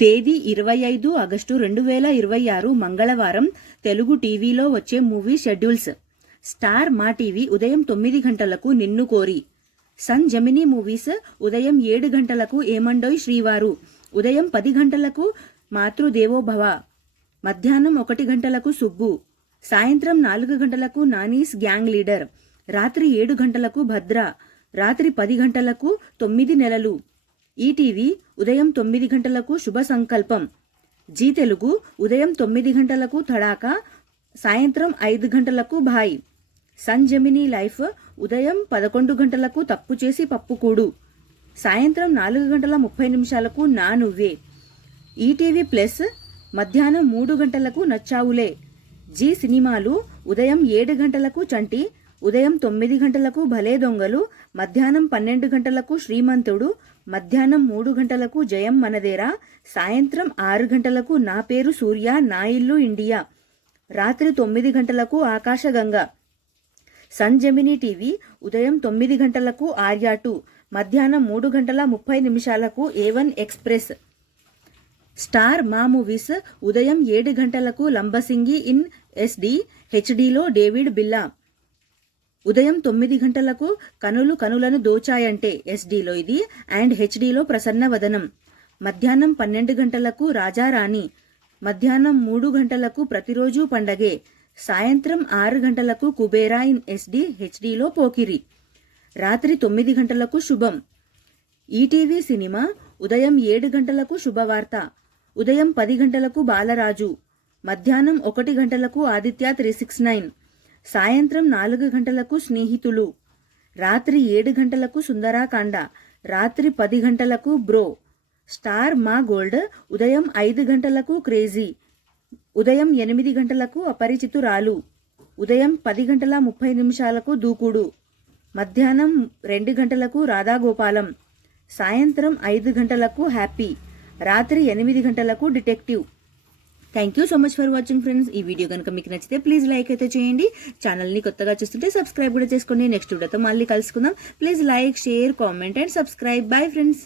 తేదీ 25 ఆగస్టు 2026 మంగళవారం తెలుగు టీవీలో వచ్చే మూవీ షెడ్యూల్స్. స్టార్ మా టీవీ ఉదయం 9 గంటలకు నిన్ను కోరి. సన్ జెమినీ మూవీస్ ఉదయం 7 గంటలకు ఏమండోయ్ శ్రీవారు. ఉదయం 10 గంటలకు మాతృదేవోభవ. మధ్యాహ్నం 1 గంటలకు సుబ్బు. సాయంత్రం 4 గంటలకు నానీస్ గ్యాంగ్ లీడర్. రాత్రి 7 గంటలకు భద్ర. రాత్రి 10 గంటలకు 9 నెలలు. ఈటీవీ ఉదయం 9 గంటలకు శుభ సంకల్పం. జీ తెలుగు ఉదయం 9 గంటలకు తడాకా. సాయంత్రం 5 గంటలకు భాయ్. సన్ జెమినీ లైఫ్ ఉదయం 11 గంటలకు తప్పు చేసి పప్పుకూడు. సాయంత్రం 4 గంటల 30 నిమిషాలకు నా నువ్వే. ఈటీవీ ప్లస్ మధ్యాహ్నం 3 గంటలకు నచ్చావులే. జీ సినిమాలు ఉదయం 7 గంటలకు చంటి. ఉదయం 9 గంటలకు భలే దొంగలు. మధ్యాహ్నం 12 గంటలకు శ్రీమంతుడు. మధ్యాహ్నం 3 గంటలకు జయం మనదేరా. సాయంత్రం 6 గంటలకు నా పేరు సూర్య నా ఇల్లు ఇండియా. రాత్రి 9 గంటలకు ఆకాశగంగ. సన్ జెమినీ టీవీ ఉదయం 9 గంటలకు ఆర్యా 2. మధ్యాహ్నం 3 గంటల 30 నిమిషాలకు A1 ఎక్స్ప్రెస్. స్టార్ మా మూవీస్ ఉదయం 7 గంటలకు లంబసింగి ఇన్ SD హెచ్డీలో డేవిడ్ బిల్లా. ఉదయం 9 గంటలకు కనులు కనులను దోచాయంటే ఎస్డీలో ఇది అండ్ హెచ్డీలో ప్రసన్న వదనం. మధ్యాహ్నం 12 గంటలకు రాజారాణి. మధ్యాహ్నం 3 గంటలకు ప్రతిరోజు పండగే. సాయంత్రం 6 గంటలకు కుబేరా ఇన్ SD హెచ్డీలో పోకిరి. రాత్రి 9 గంటలకు శుభం. ఈటీవీ సినిమా ఉదయం 7 గంటలకు శుభవార్త. ఉదయం 10 గంటలకు బాలరాజు. మధ్యాహ్నం 1 గంటలకు ఆదిత్య 369. సాయంత్రం 4 గంటలకు స్నేహితులు. రాత్రి 7 గంటలకు సుందరాకాండ. రాత్రి 10 గంటలకు బ్రో. స్టార్ మా గోల్డ్ ఉదయం 5 గంటలకు క్రేజీ. ఉదయం 8 గంటలకు అపరిచితురాలు. ఉదయం 10 గంటల 30 నిమిషాలకు దూకుడు. మధ్యాహ్నం 2 గంటలకు రాధాగోపాలం. సాయంత్రం 5 గంటలకు హ్యాపీ. రాత్రి 8 గంటలకు detective. Thank you so much for watching friends. ఈ వీడియో కనుక మీకు నచ్చితే ప్లీజ్ లైక్ అయితే చేయండి. ఛానల్ని కొత్తగా చూస్తుంటే సబ్స్క్రైబ్ కూడా చేసుకోండి. నెక్స్ట్ వీడియోతో మళ్ళీ కలుసుకుందాం. Please like, share, comment and subscribe. Bye friends.